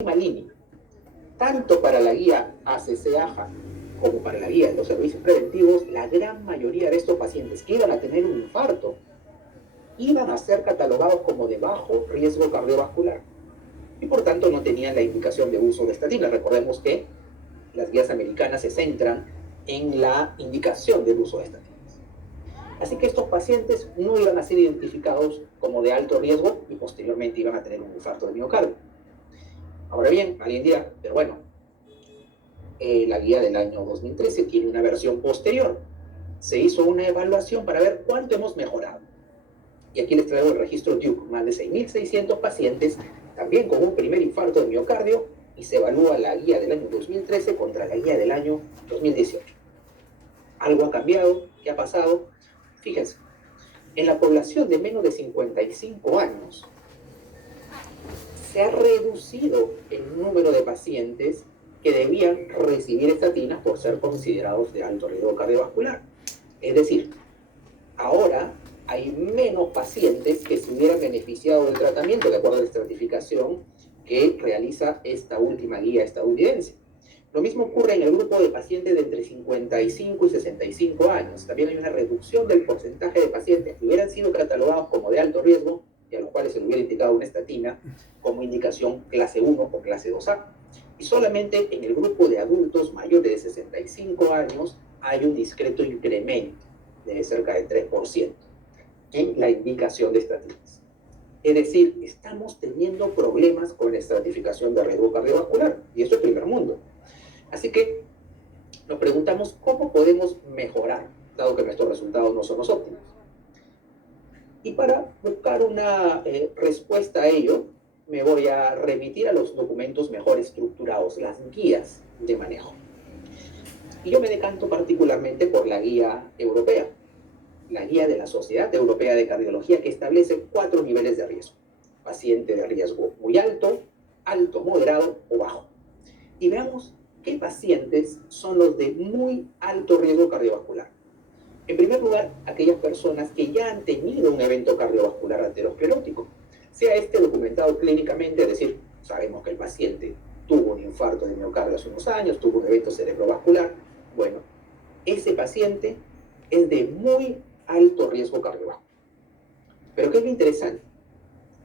misma línea, tanto para la guía ACC-AJA como para la guía de los servicios preventivos, la gran mayoría de estos pacientes que iban a tener un infarto iban a ser catalogados como de bajo riesgo cardiovascular y por tanto no tenían la indicación de uso de estatinas. Recordemos que las guías americanas se centran en la indicación del uso de estatinas. Así que estos pacientes no iban a ser identificados como de alto riesgo y posteriormente iban a tener un infarto de miocardio. Ahora bien, alguien dirá, pero bueno, la guía del año 2013 tiene una versión posterior. Se hizo una evaluación para ver cuánto hemos mejorado. Y aquí les traigo el registro Duke, más de 6.600 pacientes, también con un primer infarto de miocardio, y se evalúa la guía del año 2013 contra la guía del año 2018. ¿Algo ha cambiado? ¿Qué ha pasado? Fíjense, en la población de menos de 55 años, se ha reducido el número de pacientes que debían recibir estatinas por ser considerados de alto riesgo cardiovascular. Es decir, ahora hay menos pacientes que se hubieran beneficiado del tratamiento de acuerdo a la estratificación que realiza esta última guía estadounidense. Lo mismo ocurre en el grupo de pacientes de entre 55 y 65 años. También hay una reducción del porcentaje de pacientes que hubieran sido catalogados como de alto riesgo y a los cuales se le hubiera indicado una estatina como indicación clase 1 o clase 2A. Y solamente en el grupo de adultos mayores de 65 años hay un discreto incremento de cerca de 3% en la indicación de estatinas. Es decir, estamos teniendo problemas con la estratificación de riesgo cardiovascular, y esto es primer mundo. Así que nos preguntamos cómo podemos mejorar, dado que nuestros resultados no son los óptimos. Y para buscar una respuesta a ello, me voy a remitir a los documentos mejor estructurados, las guías de manejo. Y yo me decanto particularmente por la guía europea, la guía de la Sociedad Europea de Cardiología, que establece 4 niveles de riesgo. Paciente de riesgo muy alto, alto, moderado o bajo. Y veamos qué pacientes son los de muy alto riesgo cardiovascular. En primer lugar, aquellas personas que ya han tenido un evento cardiovascular aterosclerótico, sea este documentado clínicamente, es decir, sabemos que el paciente tuvo un infarto de miocardio hace unos años, tuvo un evento cerebrovascular. Bueno, ese paciente es de muy alto riesgo cardiovascular. Pero ¿qué es lo interesante?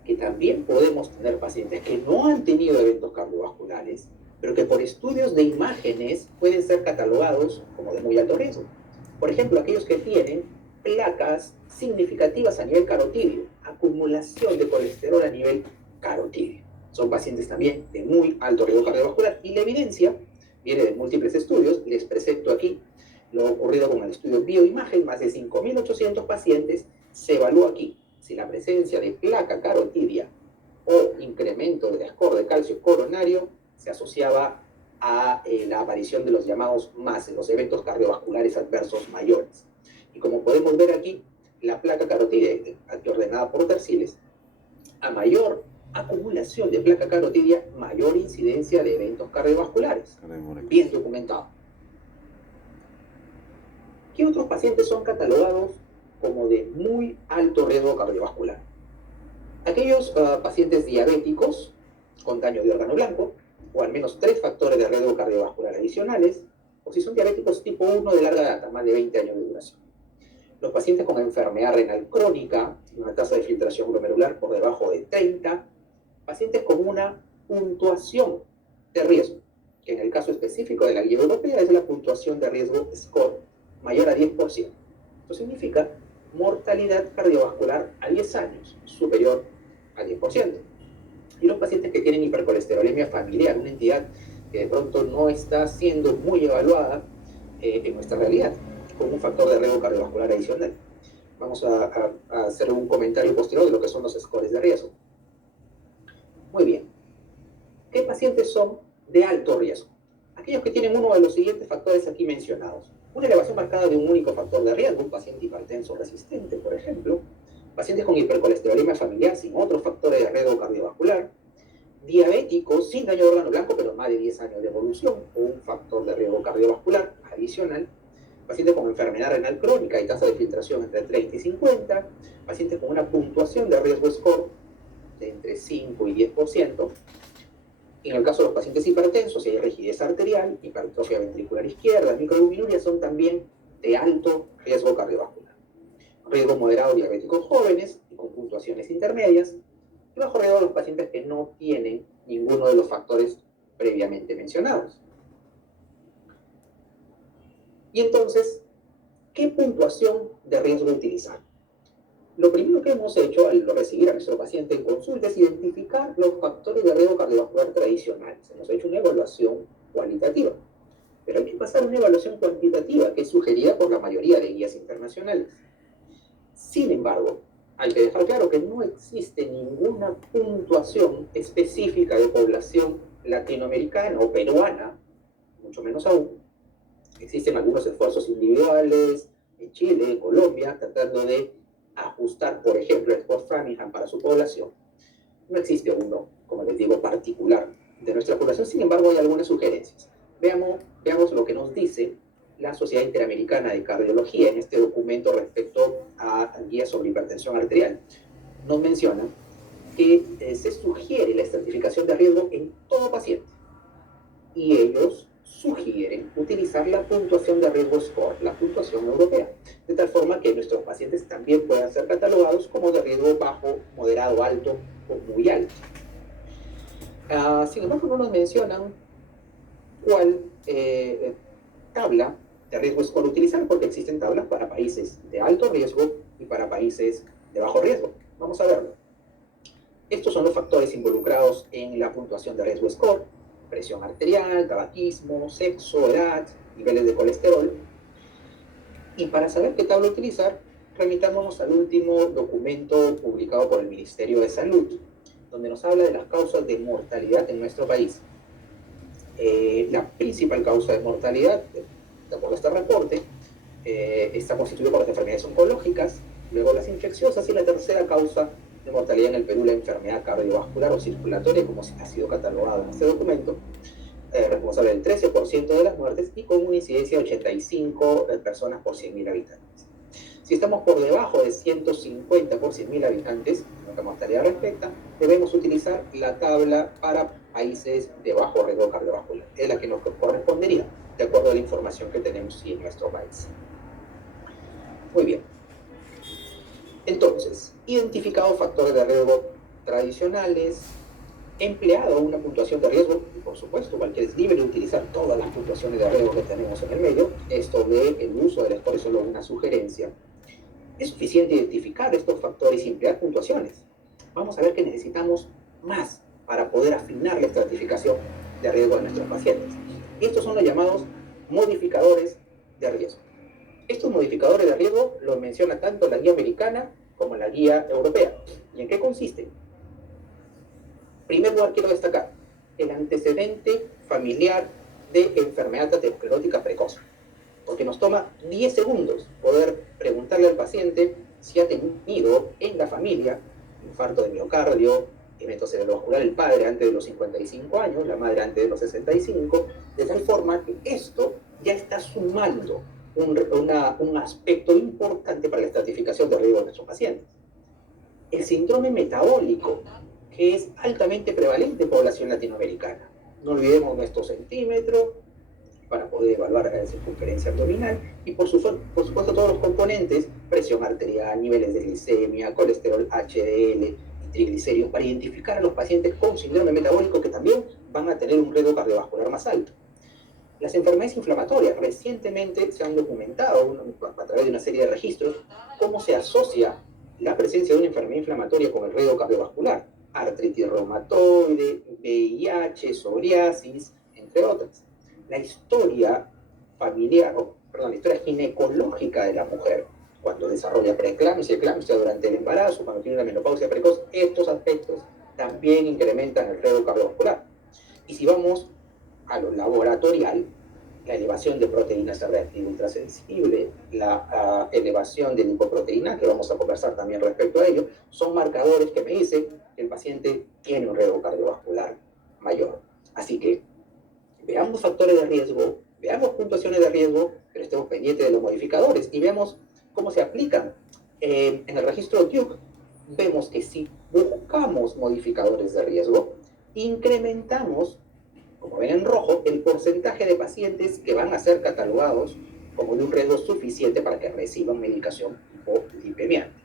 Que también podemos tener pacientes que no han tenido eventos cardiovasculares, pero que por estudios de imágenes pueden ser catalogados como de muy alto riesgo. Por ejemplo, aquellos que tienen placas significativas a nivel carotidio, acumulación de colesterol a nivel carotidio. Son pacientes también de muy alto riesgo cardiovascular y la evidencia viene de múltiples estudios. Les presento aquí lo ocurrido con el estudio Bioimagen, más de 5.800 pacientes. Se evalúa aquí si la presencia de placa carotidia o incremento del score de calcio coronario se asociaba a la aparición de los llamados MACE, los eventos cardiovasculares adversos mayores. Y como podemos ver aquí, la placa carotidia, aquí ordenada por terciles, a mayor acumulación de placa carotidia, mayor incidencia de eventos cardiovasculares. Bien documentado. ¿Qué otros pacientes son catalogados como de muy alto riesgo cardiovascular? Aquellos pacientes diabéticos con daño de órgano blanco, o al menos 3 factores de riesgo cardiovascular adicionales, o si son diabéticos tipo 1 de larga data, más de 20 años de duración. Los pacientes con enfermedad renal crónica, una tasa de filtración glomerular por debajo de 30, pacientes con una puntuación de riesgo, que en el caso específico de la guía europea es la puntuación de riesgo SCORE, mayor a 10%. Esto significa mortalidad cardiovascular a 10 años, superior a 10%. Y los pacientes que tienen hipercolesterolemia familiar, una entidad que de pronto no está siendo muy evaluada en nuestra realidad, con un factor de riesgo cardiovascular adicional. Vamos a hacer un comentario posterior de lo que son los scores de riesgo. Muy bien. ¿Qué pacientes son de alto riesgo? Aquellos que tienen uno de los siguientes factores aquí mencionados. Una elevación marcada de un único factor de riesgo, un paciente hipertenso resistente, por ejemplo, pacientes con hipercolesterolemia familiar sin otros factores de riesgo cardiovascular, diabéticos sin daño de órgano blanco, pero más de 10 años de evolución, o un factor de riesgo cardiovascular adicional, pacientes con enfermedad renal crónica y tasa de filtración entre 30 y 50, pacientes con una puntuación de riesgo SCORE de entre 5 y 10%, En el caso de los pacientes hipertensos, si hay rigidez arterial, hipertrofia ventricular izquierda, microalbuminuria, son también de alto riesgo cardiovascular. Riesgo moderado diabéticos jóvenes y con puntuaciones intermedias, y bajo riesgo los pacientes que no tienen ninguno de los factores previamente mencionados. Y entonces, ¿qué puntuación de riesgo utilizar? Lo primero que hemos hecho al recibir a nuestro paciente en consulta es identificar los factores de riesgo cardiovascular tradicionales. Hemos hecho una evaluación cualitativa, pero hay que pasar a una evaluación cuantitativa que es sugerida por la mayoría de guías internacionales. Sin embargo, hay que dejar claro que no existe ninguna puntuación específica de población latinoamericana o peruana, mucho menos aún. Existen algunos esfuerzos individuales en Chile, en Colombia, tratando de ajustar, por ejemplo, el Sport Framingham para su población. No existe uno, como les digo, particular de nuestra población. Sin embargo, hay algunas sugerencias. Veamos lo que nos dice la Sociedad Interamericana de Cardiología en este documento respecto a guías sobre hipertensión arterial. Nos menciona que se sugiere la estratificación de riesgo en todo paciente, y ellos sugieren utilizar la puntuación de riesgo SCORE, la puntuación europea, de tal forma que nuestros pacientes también puedan ser catalogados como de riesgo bajo, moderado, alto o muy alto. Sin embargo, no nos mencionan cuál tabla de riesgo SCORE utilizar, porque existen tablas para países de alto riesgo y para países de bajo riesgo. Vamos a verlo. Estos son los factores involucrados en la puntuación de riesgo SCORE: presión arterial, tabaquismo, sexo, edad, niveles de colesterol. Y para saber qué tabla utilizar, remitámonos al último documento publicado por el Ministerio de Salud, donde nos habla de las causas de mortalidad en nuestro país. La principal causa de mortalidad, de acuerdo a este reporte, está constituida por las enfermedades oncológicas, luego las infecciosas, y la tercera causa de mortalidad en el Perú, la enfermedad cardiovascular o circulatoria, como ha sido catalogado en este documento, responsable del 13% de las muertes y con una incidencia de 85 personas por 100.000 habitantes. Si estamos por debajo de 150 por 100.000 habitantes, en lo que mortalidad respecta, debemos utilizar la tabla para países de bajo riesgo cardiovascular. Es la que nos correspondería, de acuerdo a la información que tenemos en nuestro país. Muy bien. Entonces, identificado factores de riesgo tradicionales, empleado una puntuación de riesgo, y por supuesto cualquiera es libre de utilizar todas las puntuaciones de riesgo que tenemos en el medio. Esto de el uso del score es solo una sugerencia. Es suficiente identificar estos factores y emplear puntuaciones. Vamos a ver que necesitamos más para poder afinar la estratificación de riesgo de nuestros pacientes. Y estos son los llamados modificadores de riesgo. Estos modificadores de riesgo los menciona tanto la guía americana como la guía europea. ¿Y en qué consisten? En primer lugar, quiero destacar el antecedente familiar de enfermedad aterosclerótica precoz, porque nos toma 10 segundos poder preguntarle al paciente si ha tenido en la familia infarto de miocardio, evento cerebrovascular, el padre antes de los 55 años, la madre antes de los 65, de tal forma que esto ya está sumando un aspecto importante para la estratificación de riesgo de nuestros pacientes. El síndrome metabólico, que es altamente prevalente en población latinoamericana. No olvidemos nuestro centímetro para poder evaluar la circunferencia abdominal y por supuesto todos los componentes: presión arterial, niveles de glicemia, colesterol HDL y triglicéridos, para identificar a los pacientes con síndrome metabólico que también van a tener un riesgo cardiovascular más alto. Las enfermedades inflamatorias recientemente se han documentado a través de una serie de registros cómo se asocia la presencia de una enfermedad inflamatoria con el riesgo cardiovascular: artritis reumatoide, VIH, psoriasis, entre otras. La historia familiar, la historia ginecológica de la mujer, cuando desarrolla preeclampsia, eclampsia durante el embarazo, cuando tiene una menopausia precoz, estos aspectos también incrementan el riesgo cardiovascular. Y si vamos a lo laboratorial, la elevación de proteína C reactiva ultrasensible, la elevación de lipoproteína, que vamos a conversar también respecto a ello, son marcadores que me dicen que el paciente tiene un riesgo cardiovascular mayor. Así que veamos factores de riesgo, veamos puntuaciones de riesgo, pero estemos pendientes de los modificadores y veamos cómo se aplican. En el registro Duke vemos que si buscamos modificadores de riesgo, incrementamos, como ven en rojo, el porcentaje de pacientes que van a ser catalogados como de un riesgo suficiente para que reciban medicación o lipemiante.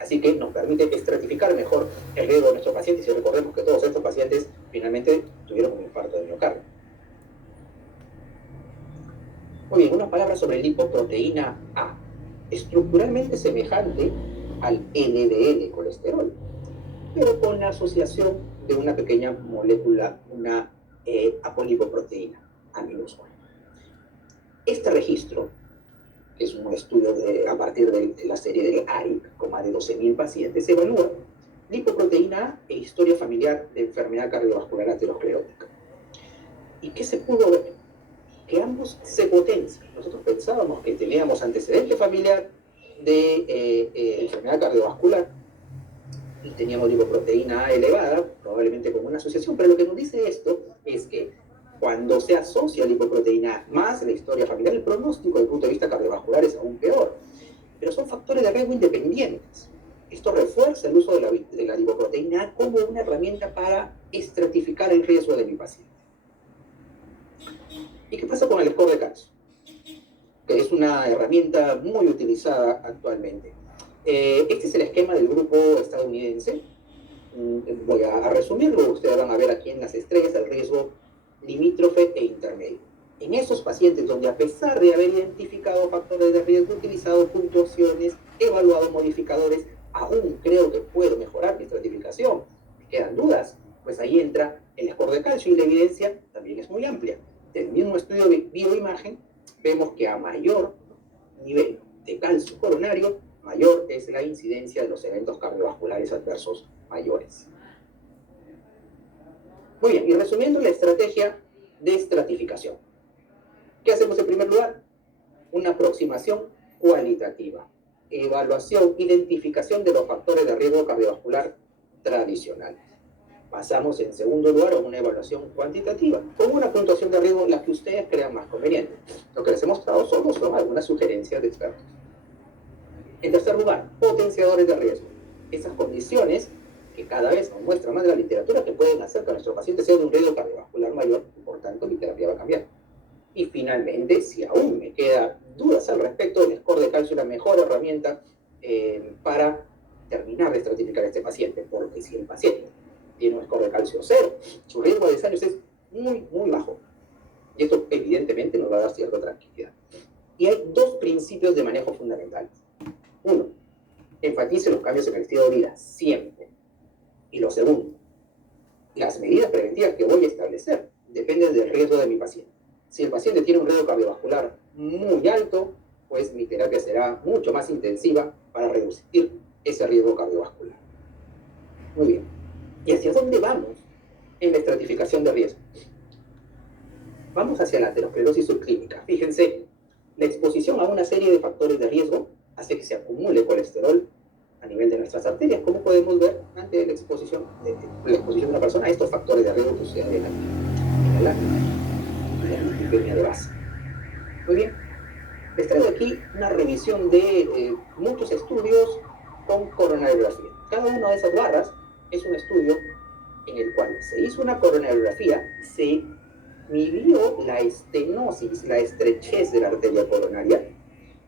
Así que nos permite estratificar mejor el riesgo de nuestros pacientes y recordemos que todos estos pacientes finalmente tuvieron un infarto de miocardio. Muy bien, unas palabras sobre lipoproteína A. Estructuralmente semejante al LDL colesterol, pero con la asociación de una pequeña molécula, una apolipoproteína A minúscula. Este registro, que es un estudio a partir de la serie del ARIC, con más de 12.000 pacientes, evalúa lipoproteína A e historia familiar de enfermedad cardiovascular aterosclerótica. ¿Y qué se pudo ver? Que ambos se potencian. Nosotros pensábamos que teníamos antecedente familiar de enfermedad cardiovascular y teníamos lipoproteína A elevada, probablemente con una asociación, pero lo que nos dice esto es que cuando se asocia lipoproteína A más la historia familiar, el pronóstico desde el punto de vista cardiovascular es aún peor. Pero son factores de riesgo independientes. Esto refuerza el uso de la lipoproteína A como una herramienta para estratificar el riesgo de mi paciente. ¿Y qué pasa con el score de calcio? Que es una herramienta muy utilizada actualmente. Este es el esquema del grupo estadounidense. Voy a resumirlo. Ustedes van a ver aquí en las estrellas el riesgo limítrofe e intermedio. En esos pacientes donde, a pesar de haber identificado factores de riesgo, utilizado puntuaciones, evaluado modificadores, aún creo que puedo mejorar mi estratificación, me quedan dudas, pues ahí entra el score de calcio y la evidencia también es muy amplia. Del mismo estudio de bioimagen, vemos que a mayor nivel de calcio coronario, mayor es la incidencia de los eventos cardiovasculares adversos mayores. Muy bien, y resumiendo la estrategia de estratificación. ¿Qué hacemos en primer lugar? Una aproximación cualitativa. Evaluación, identificación de los factores de riesgo cardiovascular tradicionales. Pasamos en segundo lugar a una evaluación cuantitativa, con una puntuación de riesgo la que ustedes crean más conveniente. Lo que les he mostrado son algunas sugerencias de expertos. En tercer lugar, potenciadores de riesgo. Esas condiciones que cada vez nos muestra más de la literatura que pueden hacer que nuestro paciente sea de un riesgo cardiovascular mayor y por tanto mi terapia va a cambiar. Y finalmente, si aún me quedan dudas al respecto, el score de calcio es la mejor herramienta para terminar de estratificar a este paciente, porque si el paciente tiene un score de calcio 0, su riesgo de desmayos es muy, muy bajo. Y esto evidentemente nos va a dar cierta tranquilidad. Y hay dos principios de manejo fundamentales. Uno, enfatice los cambios en el estilo de vida, siempre. Y lo segundo, las medidas preventivas que voy a establecer dependen del riesgo de mi paciente. Si el paciente tiene un riesgo cardiovascular muy alto, pues mi terapia será mucho más intensiva para reducir ese riesgo cardiovascular. Muy bien. ¿Y hacia dónde vamos en la estratificación de riesgo? Vamos hacia la aterosclerosis subclínica. Fíjense, la exposición a una serie de factores de riesgo hace que se acumule colesterol a nivel de nuestras arterias, como podemos ver ante la exposición de una persona a estos factores de riesgo que ustedes ven aquí en la lipemia de base. Muy bien, les traigo aquí una revisión de muchos estudios con coronariografía. Cada una de esas barras es un estudio en el cual se hizo una coronariografía, se midió la estenosis, la estrechez de la arteria coronaria,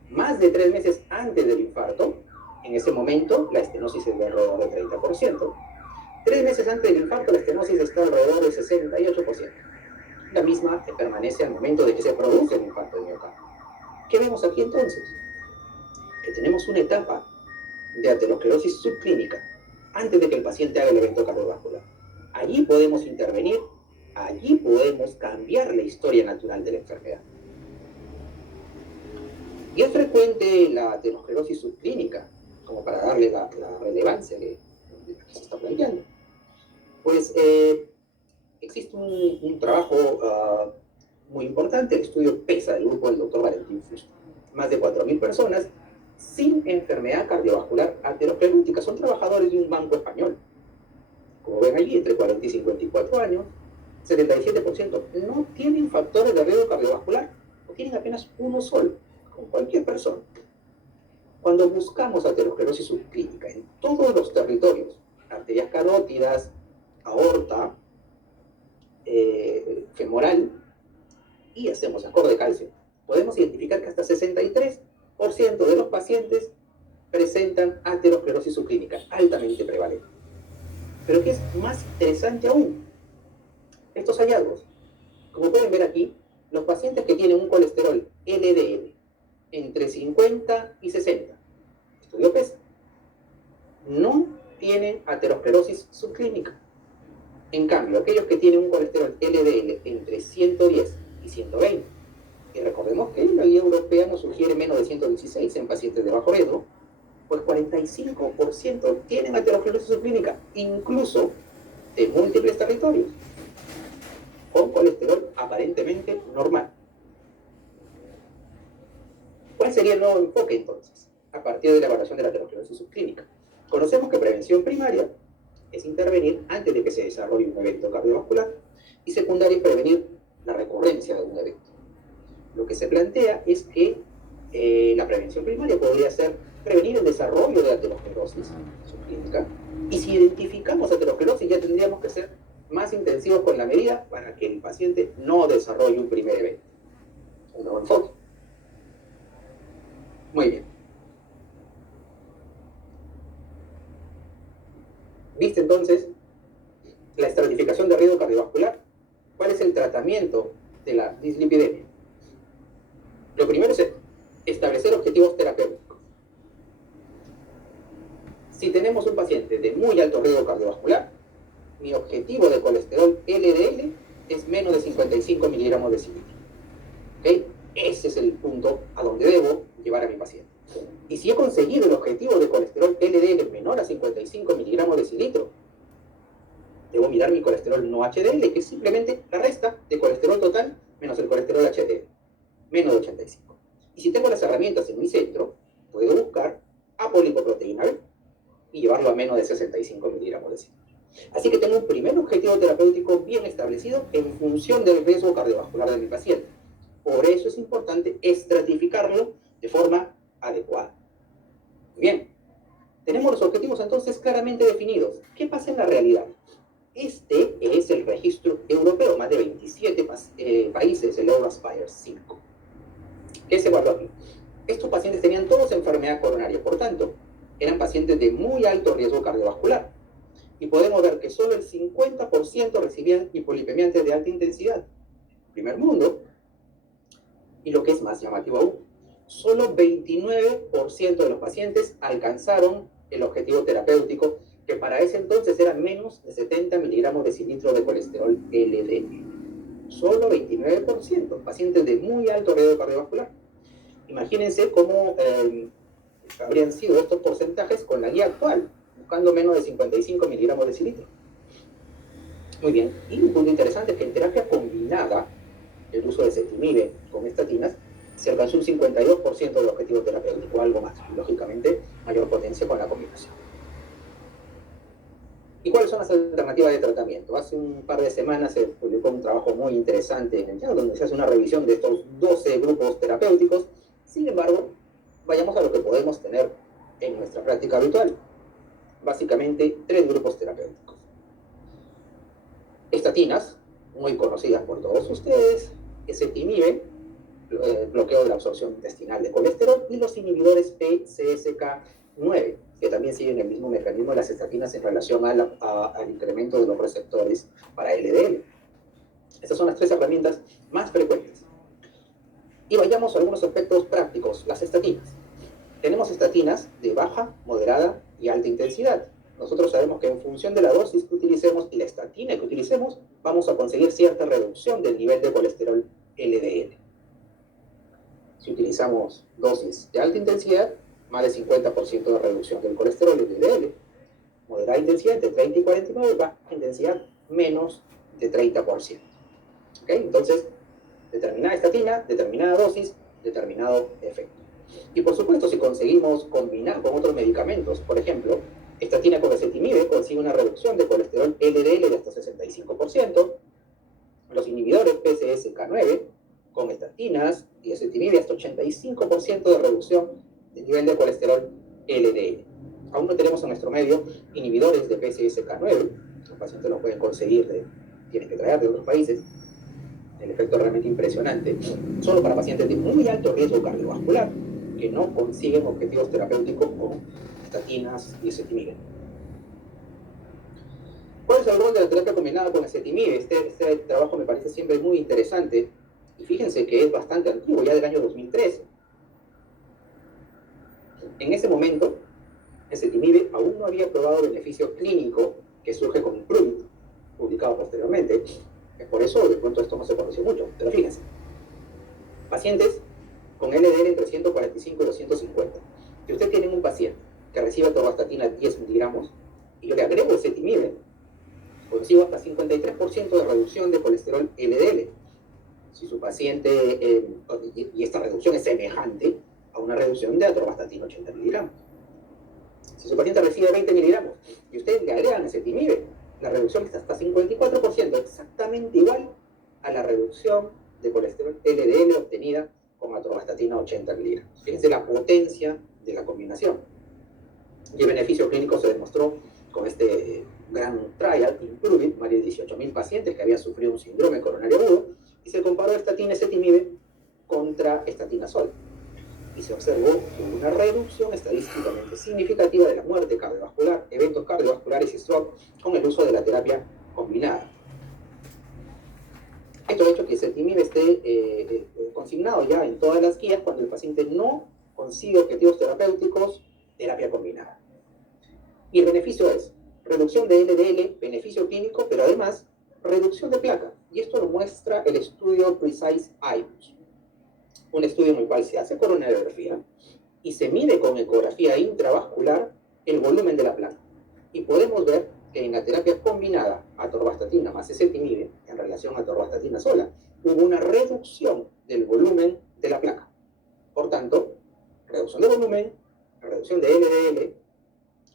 más de 3 meses antes del infarto. En ese momento la estenosis es de alrededor del 30%. 3 meses antes del infarto la estenosis está alrededor del 68%. La misma que permanece al momento de que se produce el infarto de miocardio. ¿Qué vemos aquí entonces? Que tenemos una etapa de aterosclerosis subclínica antes de que el paciente haga el evento cardiovascular. Allí podemos intervenir, allí podemos cambiar la historia natural de la enfermedad. Y es frecuente la aterosclerosis subclínica, como para darle la relevancia que se está planteando. Pues existe un trabajo muy importante, el estudio PESA del grupo del Dr. Valentín Fuster. Más de 4.000 personas sin enfermedad cardiovascular aterosclerótica, son trabajadores de un banco español. Como ven allí, entre 40 y 54 años, 77% no tienen factores de riesgo cardiovascular, o tienen apenas uno solo, con cualquier persona. Cuando buscamos aterosclerosis subclínica en todos los territorios, arterias carótidas, aorta, femoral y hacemos acorde de calcio, podemos identificar que hasta 63% de los pacientes presentan aterosclerosis subclínica, altamente prevalente. Pero ¿qué es más interesante aún? Estos hallazgos. Como pueden ver aquí, los pacientes que tienen un colesterol LDL entre 50 y 60, estudio PES, no tienen aterosclerosis subclínica. En cambio, aquellos que tienen un colesterol LDL entre 110 y 120, y recordemos que la guía europea nos sugiere menos de 116 en pacientes de bajo riesgo, pues 45% tienen aterosclerosis subclínica, incluso de múltiples territorios, con colesterol aparentemente normal. ¿Cuál sería el nuevo enfoque entonces, a partir de la evaluación de la aterosclerosis subclínica? Conocemos que prevención primaria es intervenir antes de que se desarrolle un evento cardiovascular y secundaria es prevenir la recurrencia de un evento. Lo que se plantea es que la prevención primaria podría ser prevenir el desarrollo de aterosclerosis subclínica, y si identificamos aterosclerosis ya tendríamos que ser más intensivos con la medida para que el paciente no desarrolle un primer evento. Un nuevo enfoque. Muy bien. ¿Viste entonces la estratificación de riesgo cardiovascular? ¿Cuál es el tratamiento de la dislipidemia? Lo primero es establecer objetivos terapéuticos. Si tenemos un paciente de muy alto riesgo cardiovascular, mi objetivo de colesterol LDL es menos de 55 miligramos de cilitro. ¿Okay? Ese es el punto a donde debo llevar a mi paciente. Y si he conseguido el objetivo de colesterol LDL menor a 55 miligramos de cilitro, debo mirar mi colesterol no HDL, que es simplemente la resta de colesterol total menos el colesterol HDL, menos de 85. Y si tengo las herramientas en mi centro, puedo buscar apolipoproteína B y llevarlo a menos de 65 miligramos de cilitro. Así que tengo un primer objetivo terapéutico bien establecido en función del riesgo cardiovascular de mi paciente. Por eso es importante estratificarlo de forma adecuada. Bien, tenemos los objetivos entonces claramente definidos. ¿Qué pasa en la realidad? Este es el registro europeo, más de 27 países, el Euroaspire 5. ¿Qué se guardó aquí? Estos pacientes tenían todos enfermedad coronaria, por tanto, eran pacientes de muy alto riesgo cardiovascular. Y podemos ver que solo el 50% recibían hipolipemiantes de alta intensidad. Primer mundo. Y lo que es más llamativo aún, solo 29% de los pacientes alcanzaron el objetivo terapéutico, que para ese entonces era menos de 70 miligramos de cilitro de colesterol LDL. Solo 29%, pacientes de muy alto riesgo cardiovascular. Imagínense cómo habrían sido estos porcentajes con la guía actual, buscando menos de 55 miligramos de cilitro. Muy bien, y un punto interesante es que en terapia combinada, el uso de ezetimibe con estatinas, se alcanzó un 52% del objetivo terapéutico, algo más, lógicamente mayor potencia con la combinación. ¿Y cuáles son las alternativas de tratamiento? Hace un par de semanas se publicó un trabajo muy interesante en el JAMA, donde se hace una revisión de estos 12 grupos terapéuticos. Sin embargo, vayamos a lo que podemos tener en nuestra práctica habitual. Básicamente, 3 grupos terapéuticos. Estatinas, muy conocidas por todos ustedes, ezetimibe, bloqueo de la absorción intestinal de colesterol, y los inhibidores PCSK9, que también siguen el mismo mecanismo de las estatinas en relación al incremento de los receptores para LDL. Estas son las 3 herramientas más frecuentes. Y vayamos a algunos aspectos prácticos. Las estatinas. Tenemos estatinas de baja, moderada y alta intensidad. Nosotros sabemos que en función de la dosis que utilicemos y la estatina que utilicemos, vamos a conseguir cierta reducción del nivel de colesterol LDL. Si utilizamos dosis de alta intensidad, más de 50% de reducción del colesterol LDL. Moderada intensidad entre 30 y 49, baja intensidad menos de 30%. ¿Okay? Entonces, determinada estatina, determinada dosis, determinado efecto. Y por supuesto, si conseguimos combinar con otros medicamentos, por ejemplo, estatina con ezetimibe consigue una reducción de colesterol LDL de hasta 65%, los inhibidores PCSK9 con estatinas y ezetimibe hasta 85% de reducción del nivel de colesterol LDL. Aún no tenemos en nuestro medio inhibidores de PCSK9, los pacientes lo pueden conseguir de tienen que traer de otros países. El efecto es realmente impresionante. Solo para pacientes de muy alto riesgo cardiovascular que no consiguen objetivos terapéuticos con estatinas y ezetimibe. ¿Cuál es el rol de la terapia combinada con ezetimibe? Este trabajo me parece siempre muy interesante y fíjense que es bastante antiguo, ya del año 2013. En ese momento, ezetimibe aún no había probado beneficio clínico que surge con Improvit, publicado posteriormente. Por eso de pronto esto no se conoció mucho, pero fíjense. Pacientes con LDL entre 145 y 250. Si usted tiene un paciente que recibe atorvastatina 10 miligramos y yo le agrego ezetimibe, consigo hasta 53% de reducción de colesterol LDL. Si su paciente, y esta reducción es semejante a una reducción de atorvastatina 80 miligramos. Si su paciente recibe 20 miligramos y usted le agregan ezetimibe, la reducción es hasta 54%, exactamente igual a la reducción de colesterol LDL obtenida con atorvastatina 80 miligramos. Fíjense la potencia de la combinación. Y el beneficio clínico se demostró con este gran trial, Improvit, más de 18.000 pacientes que habían sufrido un síndrome coronario agudo, y se comparó estatina ezetimibe contra estatina sol. Y se observó una reducción estadísticamente significativa de la muerte cardiovascular, eventos cardiovasculares y stroke con el uso de la terapia combinada. Esto ha hecho que ezetimibe esté consignado ya en todas las guías cuando el paciente no consigue objetivos terapéuticos, terapia combinada. Y el beneficio es reducción de LDL, beneficio clínico, pero además reducción de placa. Y esto lo muestra el estudio Precise IBUS, un estudio en el cual se hace coronariografía y se mide con ecografía intravascular el volumen de la placa. Y podemos ver que en la terapia combinada atorvastatina más ezetimibe en relación a atorvastatina sola, hubo una reducción del volumen de la placa. Por tanto, reducción de volumen, reducción de LDL,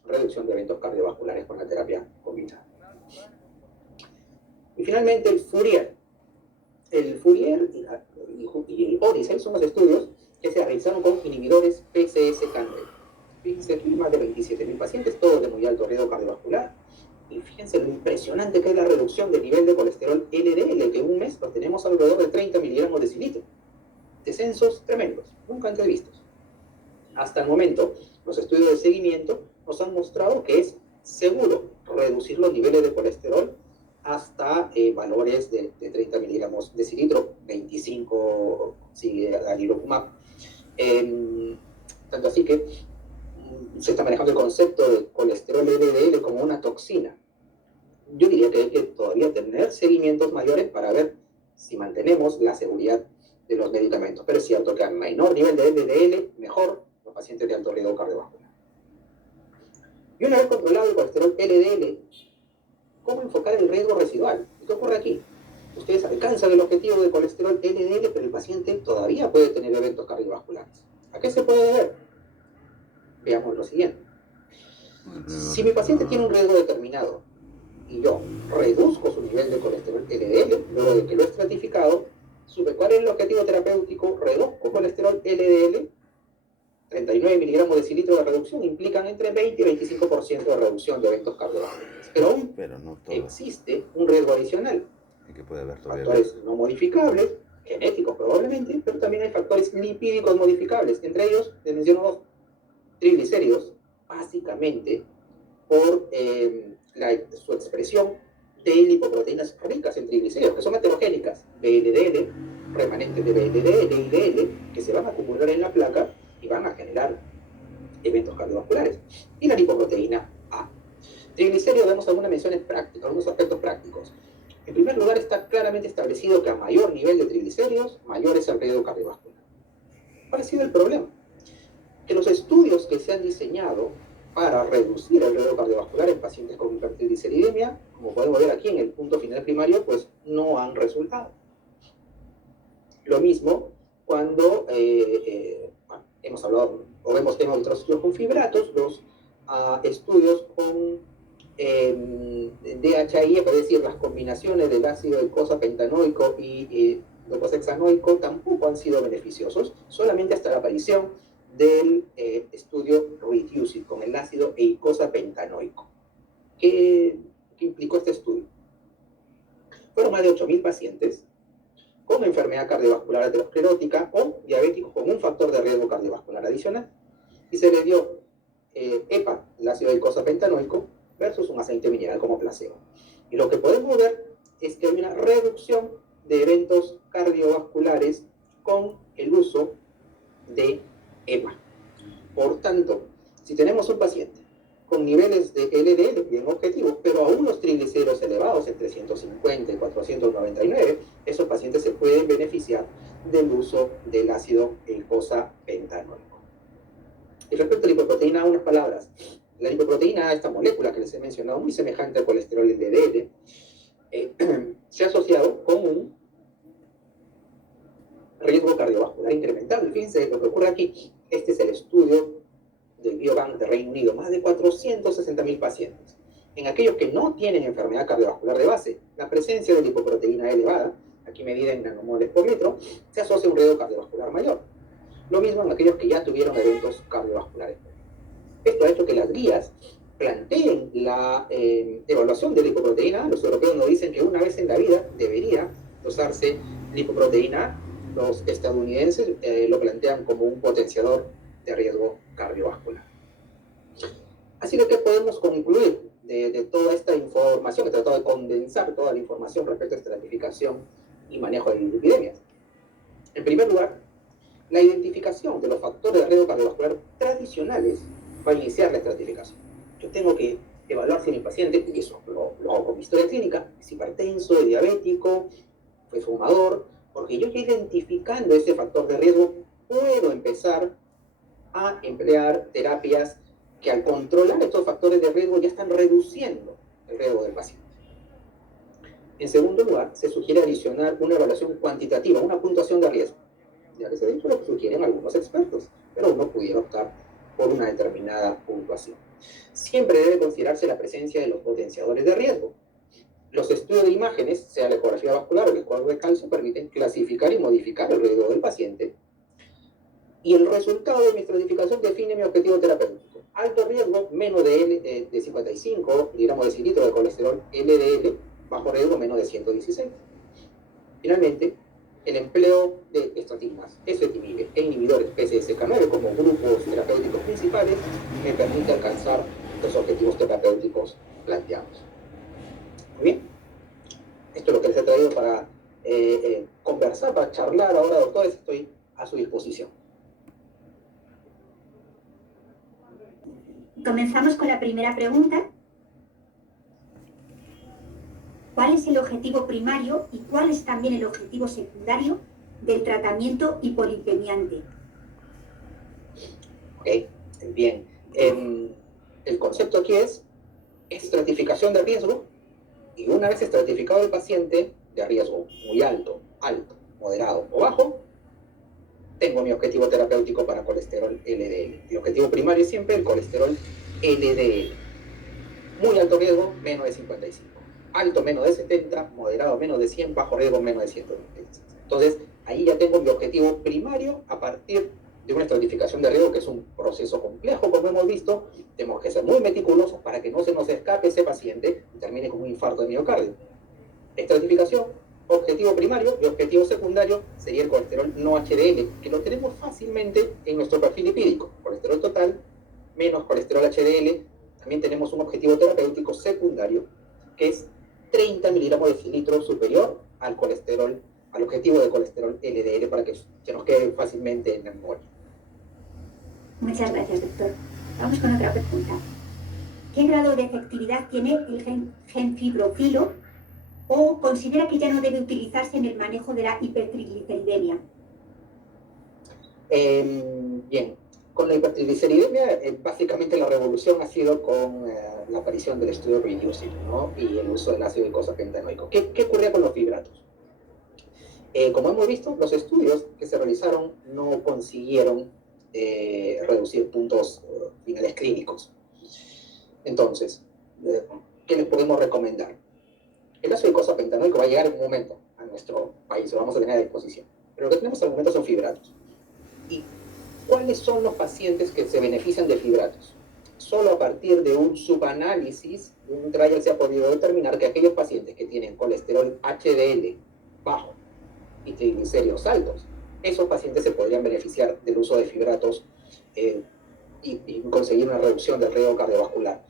reducción de eventos cardiovasculares con la terapia combinada. Y finalmente el Fourier. El Fourier y el Odyssey son los estudios que se realizaron con inhibidores PCSK9. Fíjense aquí, más de 27.000 pacientes, todos de muy alto riesgo cardiovascular. Y fíjense lo impresionante que es la reducción del nivel de colesterol LDL, que en un mes lo tenemos alrededor de 30 miligramos de decilitro. Descensos tremendos, nunca antes vistos. Hasta el momento, los estudios de seguimiento nos han mostrado que es seguro reducir los niveles de colesterol hasta valores de 30 miligramos de decilitro, 25 sigue alirocumab. Tanto así que se está manejando el concepto de colesterol LDL como una toxina. Yo diría que hay que todavía tener seguimientos mayores para ver si mantenemos la seguridad de los medicamentos. Pero es cierto que a menor nivel de LDL, mejor los pacientes de alto riesgo cardiovascular. Y una vez controlado el colesterol LDL, ¿cómo enfocar el riesgo residual? ¿Qué ocurre aquí? Ustedes alcanzan el objetivo de colesterol LDL, pero el paciente todavía puede tener eventos cardiovasculares. ¿A qué se puede deber? Veamos lo siguiente. Si mi paciente tiene un riesgo determinado y yo reduzco su nivel de colesterol LDL, luego de que lo he estratificado, supe cuál es el objetivo terapéutico, reduzco colesterol LDL, 39 miligramos de decilitro de reducción implican entre 20 y 25% de reducción de eventos cardiovasculares. Pero aún no existe un riesgo adicional. Que puede haber todavía factores no modificables, genéticos probablemente, pero también hay factores lipídicos modificables. Entre ellos, les menciono dos: triglicéridos, básicamente por su expresión de lipoproteínas ricas en triglicéridos, que son heterogénicas, VLDL, remanentes de VLDL y LDL, que se van a acumular en la placa y van a generar eventos cardiovasculares. Y la lipoproteína A. Triglicéridos, damos algunas menciones prácticas, algunos aspectos prácticos. En primer lugar, está claramente establecido que a mayor nivel de triglicéridos, mayor es el riesgo cardiovascular. ¿Cuál ha sido el problema? Que los estudios que se han diseñado para reducir el riesgo cardiovascular en pacientes con hipertrigliceridemia, como podemos ver aquí en el punto final primario, pues no han resultado. Lo mismo cuando hemos hablado, o vemos que en otros estudios con fibratos, los estudios con DHI, es decir, las combinaciones del ácido eicosapentanoico y docosahexanoico tampoco han sido beneficiosos, solamente hasta la aparición del estudio REDUCE-IT con el ácido eicosapentanoico. ¿Qué implicó este estudio? Fueron más de 8.000 pacientes con enfermedad cardiovascular aterosclerótica o diabéticos con un factor de riesgo cardiovascular adicional. Y se les dio EPA, el ácido eicosapentanoico, versus un aceite mineral como placebo. Y lo que podemos ver es que hay una reducción de eventos cardiovasculares con el uso de EPA. Por tanto, si tenemos un paciente con niveles de LDL bien objetivos, pero aún los triglicéridos elevados en 350 y 499, esos pacientes se pueden beneficiar del uso del ácido eicosapentanoico. Y respecto a la lipoproteína, unas palabras. La lipoproteína, esta molécula que les he mencionado, muy semejante al colesterol LDL, se ha asociado con un riesgo cardiovascular incrementado. Fíjense lo que ocurre aquí. Este es el estudio del Biobank de Reino Unido, más de 460.000 pacientes. En aquellos que no tienen enfermedad cardiovascular de base, la presencia de lipoproteína elevada, aquí medida en nanomoles por litro, se asocia a un riesgo cardiovascular mayor. Lo mismo en aquellos que ya tuvieron eventos cardiovasculares. Esto ha hecho que las guías planteen la evaluación de lipoproteína. Los europeos nos dicen que una vez en la vida debería usarse lipoproteína. Los estadounidenses lo plantean como un potenciador de riesgo cardiovascular. Así que, ¿qué podemos concluir de toda esta información? He tratado de condensar toda la información respecto a estratificación y manejo de epidemias. En primer lugar, la identificación de los factores de riesgo cardiovascular tradicionales va a iniciar la estratificación. Yo tengo que evaluar si mi paciente, y eso lo hago con mi historia clínica, es hipertenso, es diabético, fue fumador, porque yo ya identificando ese factor de riesgo puedo empezar a emplear terapias que al controlar estos factores de riesgo ya están reduciendo el riesgo del paciente. En segundo lugar, se sugiere adicionar una evaluación cuantitativa, una puntuación de riesgo. Ya les he dicho lo que sugieren algunos expertos, pero uno pudiera optar por una determinada puntuación. Siempre debe considerarse la presencia de los potenciadores de riesgo. Los estudios de imágenes, sea la ecografía vascular o el ecuador de calcio, permiten clasificar y modificar el riesgo del paciente. Y el resultado de mi estratificación define mi objetivo terapéutico. Alto riesgo, menos de 55 miligramos de cilitro de colesterol LDL, bajo riesgo, menos de 116. Finalmente, el empleo de estatinas, ezetimibe e inhibidores PCSK9 como grupos terapéuticos principales me permite alcanzar los objetivos terapéuticos planteados. Muy bien, esto es lo que les he traído para conversar, para charlar ahora, doctores. Estoy a su disposición. Comenzamos con la primera pregunta. ¿Cuál es el objetivo primario y cuál es también el objetivo secundario del tratamiento hipolipemiante? Ok, bien. El concepto aquí es estratificación de riesgo, y una vez estratificado el paciente de riesgo muy alto, alto, moderado o bajo, tengo mi objetivo terapéutico para colesterol LDL. El objetivo primario es siempre el colesterol LDL. Muy alto riesgo, menos de 55. Alto, menos de 70. Moderado, menos de 100. Bajo riesgo, menos de 126. Entonces, ahí ya tengo mi objetivo primario a partir de una estratificación de riesgo, que es un proceso complejo, como hemos visto. Tenemos que ser muy meticulosos para que no se nos escape ese paciente y termine con un infarto de miocardio. Estratificación, objetivo primario, y objetivo secundario sería el colesterol no HDL, que lo tenemos fácilmente en nuestro perfil lipídico. Colesterol total menos colesterol HDL. También tenemos un objetivo terapéutico secundario, que es 30 miligramos de cilitro superior al colesterol, al objetivo de colesterol LDL, para que se nos quede fácilmente en la memoria. Muchas gracias, doctor. Vamos con otra pregunta. ¿Qué grado de efectividad tiene el gen fibrofilo, o considera que ya no debe utilizarse en el manejo de la hipertrigliceridemia? Bien, con la hipertrigliceridemia, básicamente la revolución ha sido con la aparición del estudio Reducing, ¿no? Y el uso del ácido eicosapentanoico. ¿Qué ocurría con los fibratos? Como hemos visto, los estudios que se realizaron no consiguieron reducir puntos finales clínicos. Entonces, ¿qué les podemos recomendar? El ácido eicosapentanoico va a llegar en un momento a nuestro país, lo vamos a tener a disposición. Pero lo que tenemos al momento son fibratos. ¿Y cuáles son los pacientes que se benefician de fibratos? solo a partir de un subanálisis, de un trial, se ha podido determinar que aquellos pacientes que tienen colesterol HDL bajo y triglicéridos altos, esos pacientes se podrían beneficiar del uso de fibratos y conseguir una reducción del riesgo cardiovascular.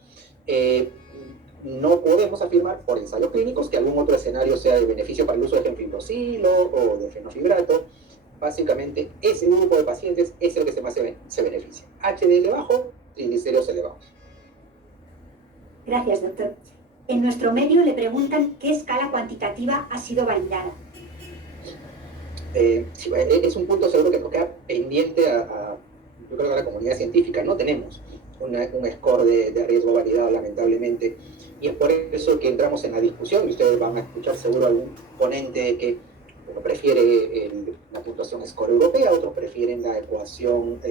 No podemos afirmar por ensayos clínicos que algún otro escenario sea de beneficio para el uso de gemfibrosilo o de fenofibrato. Básicamente, ese grupo de pacientes es el que más se beneficia. HDL bajo, triglicéridos elevados. Gracias, doctor. En nuestro medio le preguntan qué escala cuantitativa ha sido validada. Sí, es un punto seguro que nos queda pendiente yo creo que a la comunidad científica. No tenemos un score de riesgo validado, lamentablemente, y es por eso que entramos en la discusión, y ustedes van a escuchar seguro algún ponente que prefiere la puntuación score europea, otros prefieren la ecuación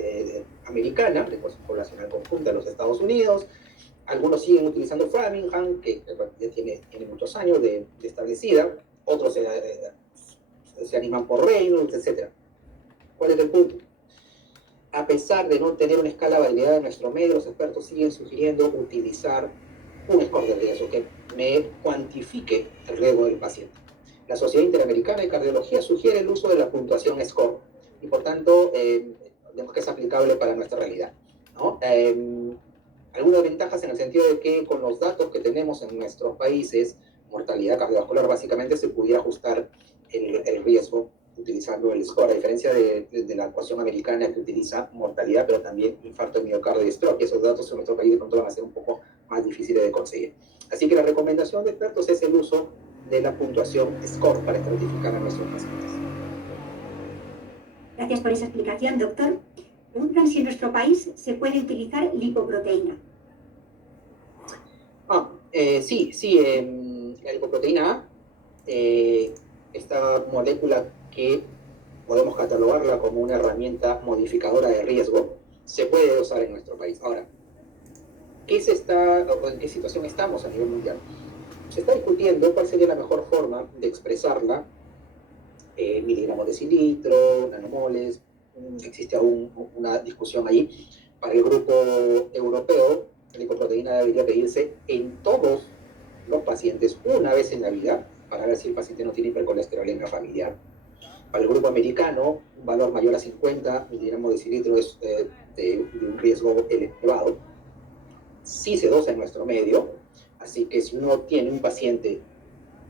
americana, la ecuación poblacional conjunta de los Estados Unidos. Algunos siguen utilizando Framingham, que ya tiene muchos años de establecida, otros se animan por Reynolds, etc. ¿Cuál es el punto? A pesar de no tener una escala validada en nuestro medio, los expertos siguen sugiriendo utilizar un score de riesgo que me cuantifique el riesgo del paciente. La Sociedad Interamericana de Cardiología sugiere el uso de la puntuación score y por tanto digamos que es aplicable para nuestra realidad, ¿no? Algunas ventajas en el sentido de que con los datos que tenemos en nuestros países, mortalidad cardiovascular básicamente se pudiera ajustar el riesgo utilizando el score, a diferencia de la ecuación americana que utiliza mortalidad, pero también infarto de miocardio y stroke. Esos datos en nuestro país de pronto van a ser un poco más difíciles de conseguir. Así que la recomendación de expertos es el uso de la puntuación score para estratificar a nuestros pacientes. Gracias por esa explicación, doctor. Preguntan si en nuestro país se puede utilizar lipoproteína. Sí, la lipoproteína A, esta molécula que podemos catalogarla como una herramienta modificadora de riesgo, se puede usar en nuestro país. Ahora, ¿en qué situación estamos a nivel mundial? Se está discutiendo cuál sería la mejor forma de expresarla, miligramos de cilitro, nanomoles. Existe aún una discusión ahí. Para el grupo europeo, la lipoproteína debería pedirse en todos los pacientes una vez en la vida para ver si el paciente no tiene hipercolesterolemia familiar. Para el grupo americano, un valor mayor a 50 miligramos de cilitro es de un riesgo elevado. Sí se dosa en nuestro medio, así que si uno tiene un paciente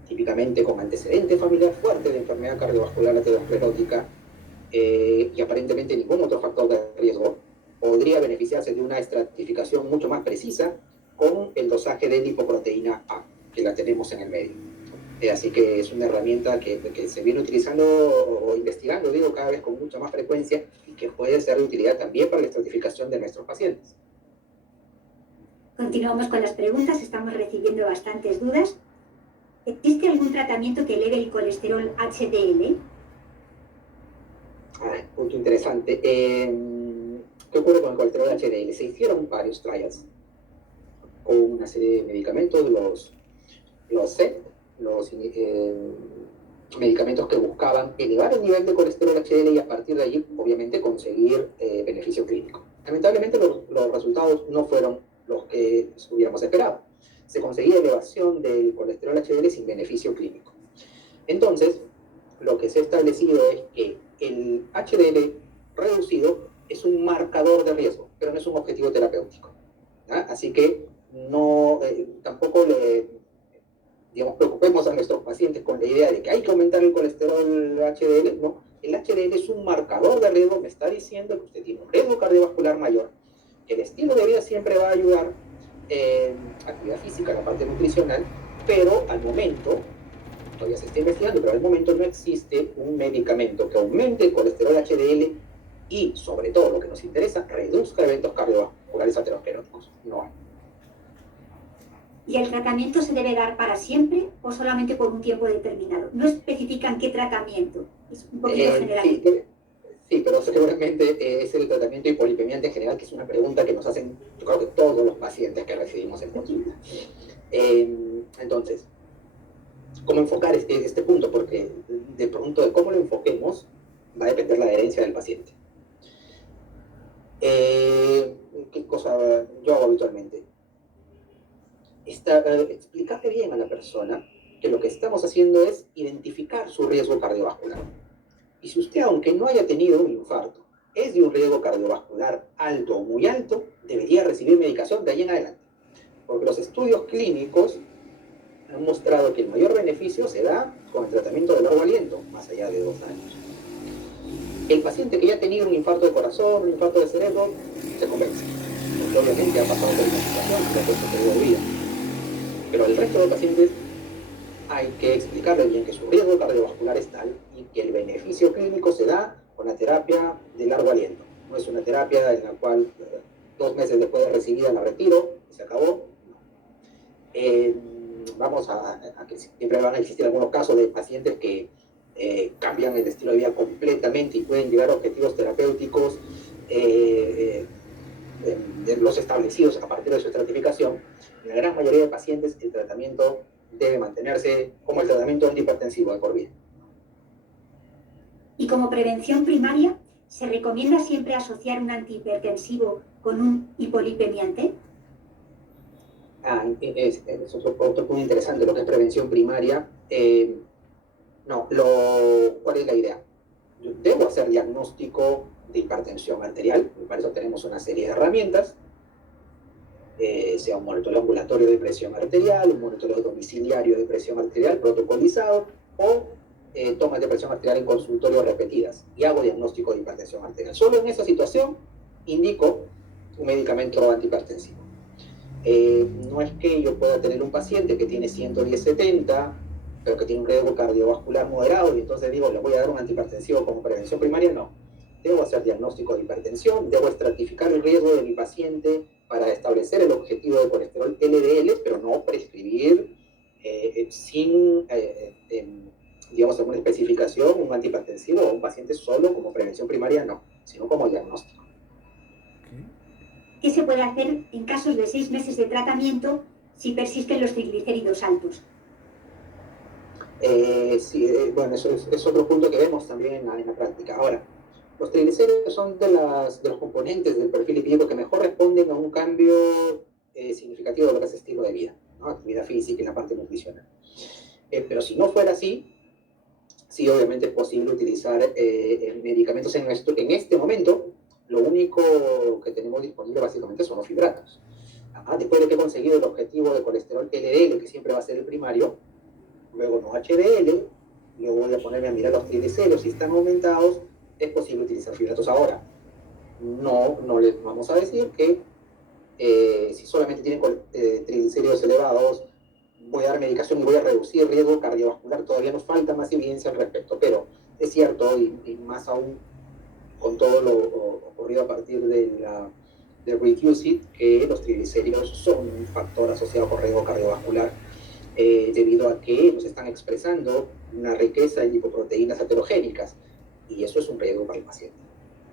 típicamente con antecedente familiar fuerte de enfermedad cardiovascular aterosclerótica y aparentemente ningún otro factor de riesgo, podría beneficiarse de una estratificación mucho más precisa con el dosaje de lipoproteína A, que la tenemos en el medio. Así que es una herramienta que se viene utilizando o investigando, digo, cada vez con mucha más frecuencia y que puede ser de utilidad también para la estratificación de nuestros pacientes. Continuamos con las preguntas, estamos recibiendo bastantes dudas. ¿Existe algún tratamiento que eleve el colesterol HDL? Punto interesante. ¿Qué ocurre con el colesterol HDL? Se hicieron varios trials con una serie de medicamentos, los CEP, los medicamentos que buscaban elevar el nivel de colesterol HDL y a partir de allí, obviamente, conseguir beneficio clínico. Lamentablemente, los resultados no fueron los que hubiéramos esperado. Se conseguía elevación del colesterol HDL sin beneficio clínico. Entonces, lo que se ha establecido es que el HDL reducido es un marcador de riesgo, pero no es un objetivo terapéutico, ¿ya? Así que tampoco preocupemos a nuestros pacientes con la idea de que hay que aumentar el colesterol HDL. No, el HDL es un marcador de riesgo, me está diciendo que usted tiene un riesgo cardiovascular mayor, que el estilo de vida siempre va a ayudar, actividad física, la parte nutricional, pero al momento, todavía se está investigando, pero al momento no existe un medicamento que aumente el colesterol HDL y, sobre todo, lo que nos interesa, reduzca eventos cardiovasculares ateroscleróticos. No hay. ¿Y el tratamiento se debe dar para siempre o solamente por un tiempo determinado? No especifican qué tratamiento, es un poquito general. Sí, pero seguramente es el tratamiento hipolipemiante en general, que es una pregunta que nos hacen, yo creo que todos los pacientes que recibimos en consulta. Entonces, ¿cómo enfocar este punto? Porque de pronto de cómo lo enfoquemos va a depender la adherencia del paciente. ¿qué cosa yo hago habitualmente? Explicarle bien a la persona que lo que estamos haciendo es identificar su riesgo cardiovascular. Y si usted, aunque no haya tenido un infarto, es de un riesgo cardiovascular alto o muy alto, debería recibir medicación de ahí en adelante. Porque los estudios clínicos han mostrado que el mayor beneficio se da con el tratamiento del largo aliento, más allá de 2 años. El paciente que ya ha tenido un infarto de corazón, un infarto de cerebro, se convence. Porque obviamente ha pasado por una situación que le ha puesto peligro de vida. Pero el resto de pacientes hay que explicarle bien que su riesgo cardiovascular es tal y que el beneficio clínico se da con la terapia de largo aliento. No es una terapia en la cual 2 meses después de recibida la retiro y se acabó. Vamos a que siempre van a existir algunos casos de pacientes que cambian el estilo de vida completamente y pueden llegar a objetivos terapéuticos de los establecidos a partir de su estratificación. En la gran mayoría de pacientes el tratamiento debe mantenerse como el tratamiento antihipertensivo de por vida. Y como prevención primaria, ¿se recomienda siempre asociar un antihipertensivo con un hipolipemiante? Es otro punto interesante, lo que es prevención primaria. ¿Cuál es la idea? Yo debo hacer diagnóstico de hipertensión arterial, y para eso tenemos una serie de herramientas, sea un monitoreo ambulatorio de presión arterial, un monitoreo domiciliario de presión arterial protocolizado, o tomas de presión arterial en consultorio repetidas, y hago diagnóstico de hipertensión arterial. Solo en esa situación indico un medicamento antihipertensivo. No es que yo pueda tener un paciente que tiene 110/70, pero que tiene un riesgo cardiovascular moderado, y entonces digo, le voy a dar un antihipertensivo como prevención primaria. No. Debo hacer diagnóstico de hipertensión, debo estratificar el riesgo de mi paciente para establecer el objetivo de colesterol LDL, pero no prescribir sin, digamos, alguna especificación, un antihipertensivo o un paciente solo como prevención primaria, no, sino como diagnóstico. ¿Qué se puede hacer en casos de 6 meses de tratamiento si persisten los triglicéridos altos? Bueno, eso es otro punto que vemos también en la práctica. Ahora, los triglicéridos son de los componentes del perfil lipídico que mejor responden a un cambio significativo de lo que es estilo de vida, ¿no? Actividad física y la parte nutricional. Pero si no fuera así, sí, obviamente es posible utilizar medicamentos en este momento. Lo único que tenemos disponible básicamente son los fibratos. Después de que he conseguido el objetivo de colesterol LDL, que siempre va a ser el primario, luego no HDL, luego voy a ponerme a mirar los triglicéridos, si están aumentados, es posible utilizar fibratos. Ahora, no les vamos a decir que si solamente tienen triglicéridos elevados, voy a dar medicación y voy a reducir el riesgo cardiovascular. Todavía nos falta más evidencia al respecto, pero es cierto, y más aún con todo lo ocurrido a partir del Reduce-It, que los triglicéridos son un factor asociado con riesgo cardiovascular, debido a que nos están expresando una riqueza en lipoproteínas heterogénicas, y eso es un riesgo para el paciente.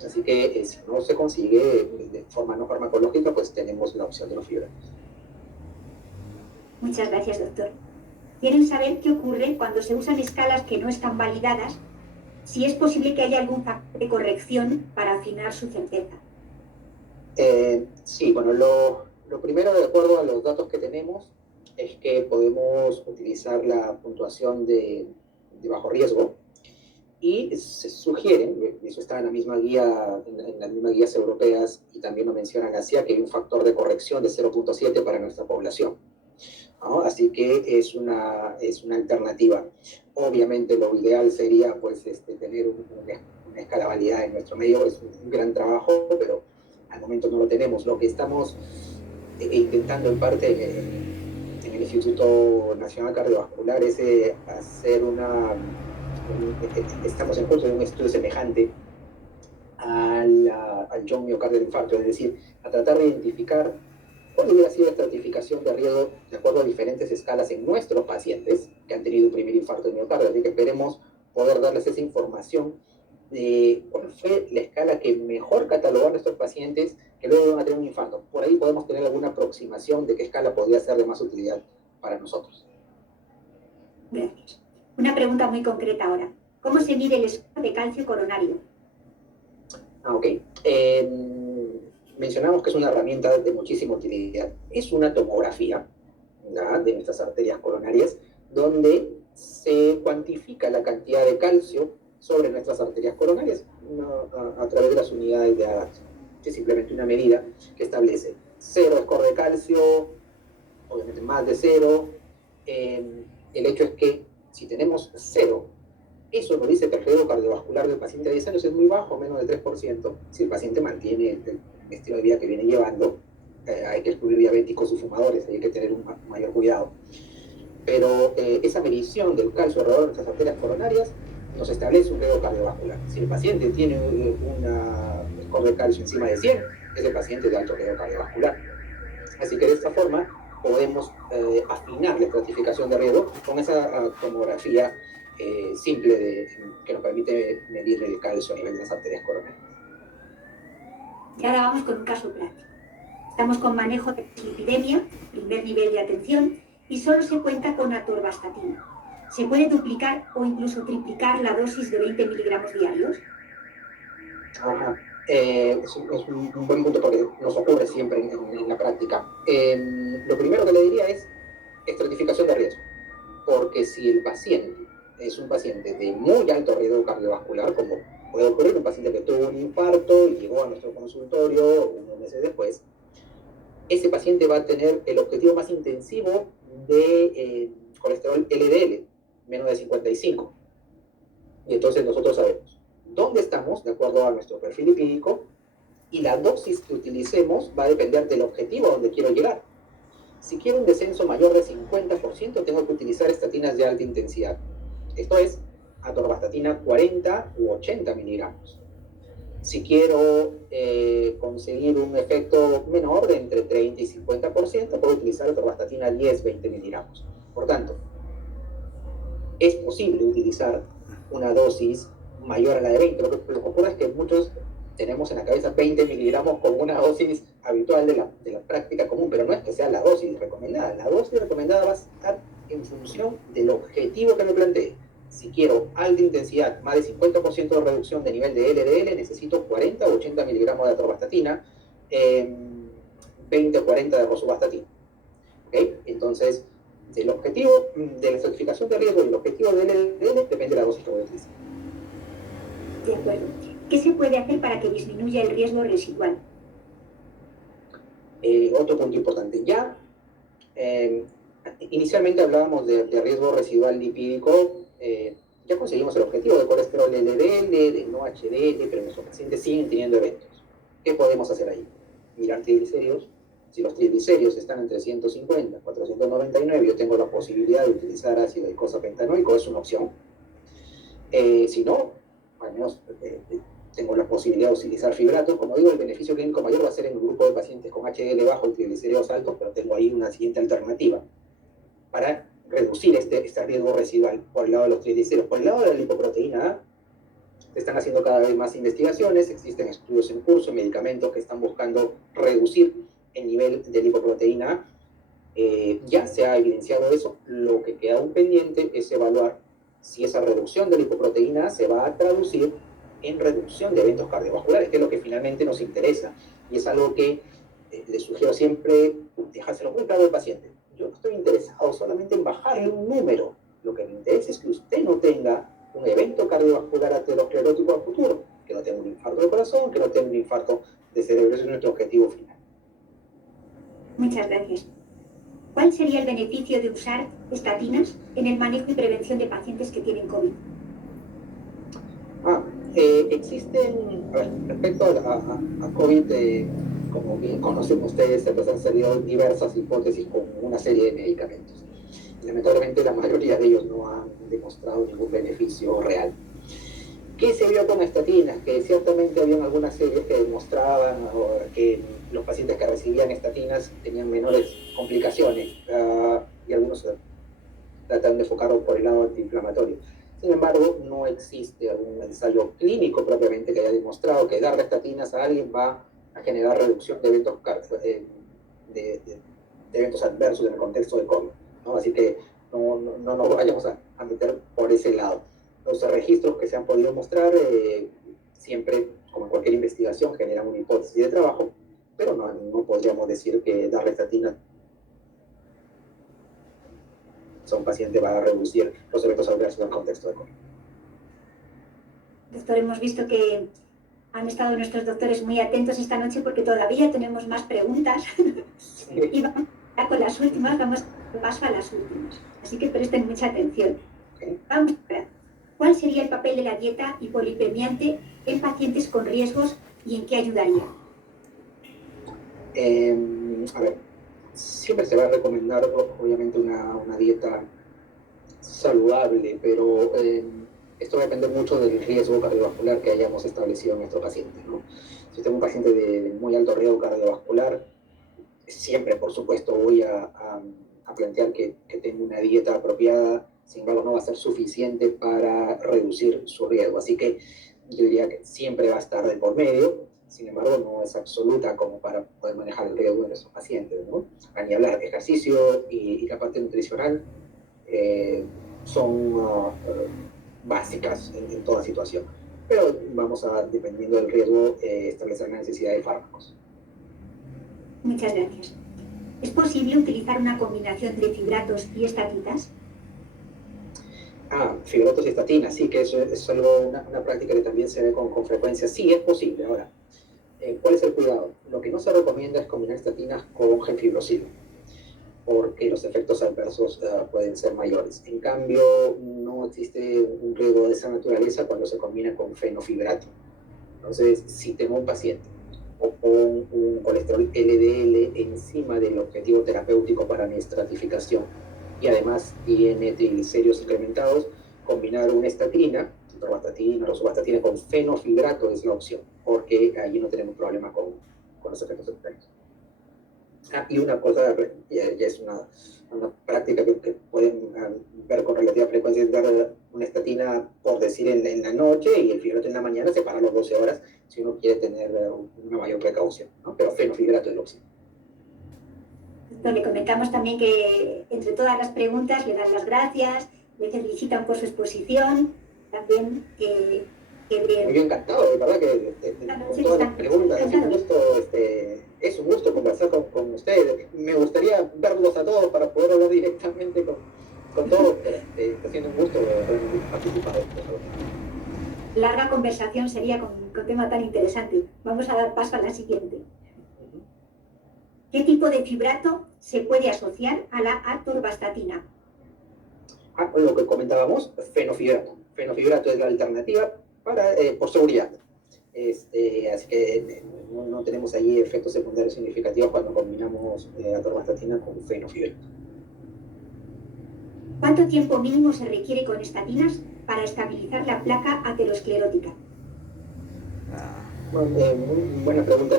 Así que si no se consigue de forma no farmacológica, pues tenemos la opción de los fibratos. Muchas gracias, doctor. ¿Quieren saber qué ocurre cuando se usan escalas que no están validadas? Si es posible que haya algún factor de corrección para afinar su certeza. Sí, bueno, lo primero, de acuerdo a los datos que tenemos, es que podemos utilizar la puntuación de bajo riesgo, y se sugiere, y eso está en la misma guía, en las mismas guías europeas, y también lo menciona la CIA, que hay un factor de corrección de 0.7 para nuestra población, ¿no? Así que es una alternativa. Obviamente lo ideal sería pues tener una escala validada en nuestro medio. Es un gran trabajo, pero al momento no lo tenemos. Lo que estamos intentando en parte en el Instituto Nacional Cardiovascular es hacer estamos en curso de un estudio semejante al Young Myocardial Infarto, es decir, a tratar de identificar cuál hubiera sido la estratificación de riesgo de acuerdo a diferentes escalas en nuestros pacientes que han tenido un primer infarto de miocardio. Así que esperemos poder darles esa información de cuál fue la escala que mejor catalogó a nuestros pacientes que luego van a tener un infarto. Por ahí podemos tener alguna aproximación de qué escala podría ser de más utilidad para nosotros. Gracias. Una pregunta muy concreta ahora. ¿Cómo se mide el score de calcio coronario? Ok. mencionamos que es una herramienta de muchísima utilidad. Es una tomografía, ¿ya?, de nuestras arterias coronarias, donde se cuantifica la cantidad de calcio sobre nuestras arterias coronarias a través de las unidades de Agatha. Es simplemente una medida que establece 0 score de calcio, obviamente más de 0. El hecho es que si tenemos 0, eso nos dice que el riesgo cardiovascular del paciente de 10 años es muy bajo, menos del 3%. Si el paciente mantiene el estilo de vida que viene llevando, hay que excluir diabéticos y fumadores, hay que tener un mayor cuidado. Pero esa medición del calcio alrededor de nuestras arterias coronarias nos establece un riesgo cardiovascular. Si el paciente tiene una score de calcio encima de 100, es el paciente de alto riesgo cardiovascular. Así que de esta forma podemos afinar la estratificación de riesgo con esa tomografía simple que nos permite medir el calcio a nivel de las arterias coronarias. Y ahora vamos con un caso práctico. Estamos con manejo de dislipidemia, primer nivel de atención, y solo se cuenta con atorvastatina. ¿Se puede duplicar o incluso triplicar la dosis de 20 miligramos diarios? Ajá. Es un buen punto porque nos ocurre siempre en la práctica. Lo primero que le diría es estratificación de riesgo, porque si el paciente es un paciente de muy alto riesgo cardiovascular, como puede ocurrir un paciente que tuvo un infarto y llegó a nuestro consultorio unos meses después, ese paciente va a tener el objetivo más intensivo de colesterol LDL, menos de 55. Y entonces nosotros sabemos dónde estamos, de acuerdo a nuestro perfil lipídico, y la dosis que utilicemos va a depender del objetivo a donde quiero llegar. Si quiero un descenso mayor de 50%, tengo que utilizar estatinas de alta intensidad. Esto es atorvastatina 40 u 80 miligramos. Si quiero conseguir un efecto menor de entre 30 y 50%, puedo utilizar atorvastatina 10-20 miligramos. Por tanto, es posible utilizar una dosis mayor a la de 20. Lo que ocurre es que muchos tenemos en la cabeza 20 miligramos como una dosis habitual de la práctica común, pero no es que sea la dosis recomendada. La dosis recomendada va a estar en función del objetivo que me plantee. Si quiero alta intensidad, más de 50% de reducción de nivel de LDL, necesito 40 o 80 miligramos de atorvastatina, 20 o 40 de rosuvastatina. ¿Okay? Entonces, del objetivo de la estratificación de riesgo y el objetivo del LDL depende de la dosis que voy a utilizar. De acuerdo. ¿Qué se puede hacer para que disminuya el riesgo residual? Otro punto importante. Inicialmente hablábamos de riesgo residual lipídico. Ya conseguimos el objetivo de colesterol LDL, de no HDL, pero nuestros pacientes siguen teniendo eventos. ¿Qué podemos hacer ahí? Mirar triglicéridos. Si los triglicéridos están entre 150 y 499, yo tengo la posibilidad de utilizar ácido eicosapentaenoico, es una opción. Si no, al menos tengo la posibilidad de utilizar fibratos. Como digo, el beneficio clínico mayor va a ser en el grupo de pacientes con HDL bajo y triglicéridos altos, pero tengo ahí una siguiente alternativa para reducir este riesgo residual por el lado de los triglicéridos. Por el lado de la lipoproteína A, se están haciendo cada vez más investigaciones, existen estudios en curso, medicamentos que están buscando reducir el nivel de lipoproteína A. Ya se ha evidenciado eso. Lo que queda aún pendiente es evaluar si esa reducción de lipoproteína A se va a traducir en reducción de eventos cardiovasculares, que es lo que finalmente nos interesa. Y es algo que les sugiero siempre dejárselo muy claro al paciente. Yo no estoy interesado solamente en bajarle un número. Lo que me interesa es que usted no tenga un evento cardiovascular aterosclerótico a futuro, que no tenga un infarto de corazón, que no tenga un infarto de cerebro. Ese es nuestro objetivo final. Muchas gracias. ¿Cuál sería el beneficio de usar estatinas en el manejo y prevención de pacientes que tienen COVID? Existen, respecto a COVID, como bien conocen ustedes, se han salido diversas hipótesis con una serie de medicamentos. Lamentablemente la mayoría de ellos no han demostrado ningún beneficio real. ¿Qué se vio con estatinas? Que ciertamente habían algunas series que demostraban que los pacientes que recibían estatinas tenían menores complicaciones y algunos tratan de enfocarlo por el lado antiinflamatorio. Sin embargo, no existe algún ensayo clínico propiamente que haya demostrado que darle estatinas a alguien va a generar reducción de eventos, de eventos adversos en el contexto de COVID, ¿no? Así que no nos vayamos a meter por ese lado. Los registros que se han podido mostrar siempre, como en cualquier investigación, generan una hipótesis de trabajo, pero no podríamos decir que darle estatina a un paciente va a reducir los eventos adversos en el contexto de COVID. Doctor, hemos visto que han estado nuestros doctores muy atentos esta noche porque todavía tenemos más preguntas. Sí. Y vamos a con las últimas, vamos a dar paso a las últimas. Así que presten mucha atención. Okay. Vamos a ver. ¿Cuál sería el papel de la dieta hipolipemiante en pacientes con riesgos y en qué ayudaría? A ver, siempre se va a recomendar, obviamente, una dieta saludable, pero esto va a depender mucho del riesgo cardiovascular que hayamos establecido en nuestro paciente, ¿no? Si tengo un paciente de muy alto riesgo cardiovascular, siempre, por supuesto, voy a plantear que tenga una dieta apropiada. Sin embargo, no va a ser suficiente para reducir su riesgo. Así que yo diría que siempre va a estar de por medio. Sin embargo, no es absoluta como para poder manejar el riesgo de nuestros pacientes, ¿no? A ni hablar de ejercicio y la parte nutricional son básicas en toda situación. Pero vamos a, dependiendo del riesgo, establecer la necesidad de fármacos. Muchas gracias. ¿Es posible utilizar una combinación de fibratos y estatinas? Fibratos y estatinas, sí, que eso es algo, una práctica que también se ve con frecuencia. Sí, es posible. Ahora, ¿cuál es el cuidado? Lo que no se recomienda es combinar estatinas con gemfibrocilo, porque los efectos adversos pueden ser mayores. En cambio, no existe un riesgo de esa naturaleza cuando se combina con fenofibrato. Entonces, si tengo un paciente o con un colesterol LDL encima del objetivo terapéutico para mi estratificación y además tiene triglicéridos incrementados, combinar una estatina, rosuvastatina, rosuvastatina con fenofibrato es la opción, porque allí no tenemos problema con los efectos secundarios. Y una cosa, ya es una práctica que pueden ver con relativa frecuencia, es dar una estatina, por decir, en la noche y el fibrato en la mañana, separarlos 12 horas, si uno quiere tener una mayor precaución, ¿no? Pero fenofibrato es la opción. Le comentamos también que entre todas las preguntas le dan las gracias, le felicitan por su exposición, también que Muy encantado, de verdad que con todas las preguntas, es un gusto conversar con ustedes. Me gustaría verlos a todos para poder hablar directamente con todos, pero está siendo un gusto participar de esto. Larga conversación sería con tema tan interesante. Vamos a dar paso a la siguiente. ¿Qué tipo de fibrato se puede asociar a la atorvastatina? Lo que comentábamos, fenofibrato. Fenofibrato es la alternativa por seguridad. Así que no tenemos ahí efectos secundarios significativos cuando combinamos atorvastatina con fenofibrato. ¿Cuánto tiempo mínimo se requiere con estatinas para estabilizar la placa aterosclerótica? Muy buena pregunta,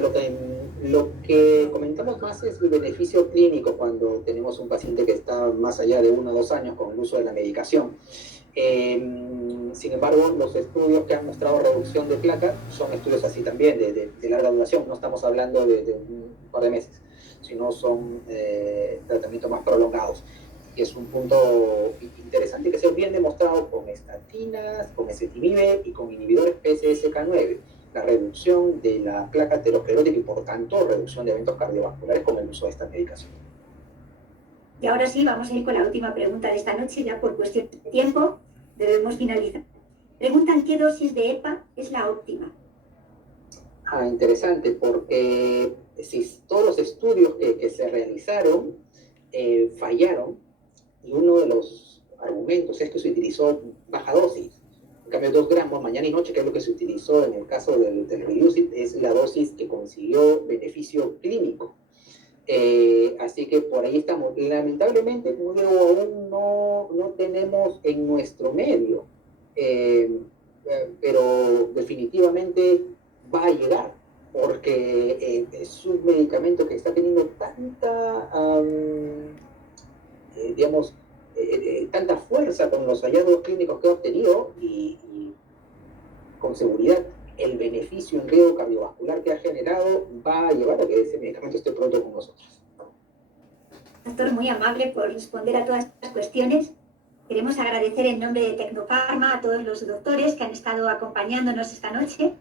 lo que comentamos más es el beneficio clínico cuando tenemos un paciente que está más allá de 1 o 2 años con el uso de la medicación. Sin embargo, los estudios que han mostrado reducción de placa son estudios así también, de larga duración. No estamos hablando de un par de meses, sino son tratamientos más prolongados. Y es un punto interesante que se ha bien demostrado con estatinas, con ezetimibe y con inhibidores PCSK9, la reducción de la placa aterosclerótica y por tanto reducción de eventos cardiovasculares con el uso de esta medicación. Y ahora sí, vamos a ir con la última pregunta de esta noche, ya por cuestión de tiempo debemos finalizar. Preguntan qué dosis de EPA es la óptima. Interesante, porque si todos los estudios que se realizaron fallaron, y uno de los argumentos es que se utilizó baja dosis. En cambio, 2 gramos mañana y noche, que es lo que se utilizó en el caso del Reducit, es la dosis que consiguió beneficio clínico. Así que por ahí estamos. Lamentablemente, como digo, aún no tenemos en nuestro medio, pero definitivamente va a llegar, porque es un medicamento que está teniendo tanta, tanta fuerza con los hallazgos clínicos que ha obtenido y con seguridad el beneficio en riesgo cardiovascular que ha generado va a llevar a que ese medicamento esté pronto con nosotros. Doctor, muy amable por responder a todas estas cuestiones. Queremos agradecer en nombre de Tecnofarma a todos los doctores que han estado acompañándonos esta noche.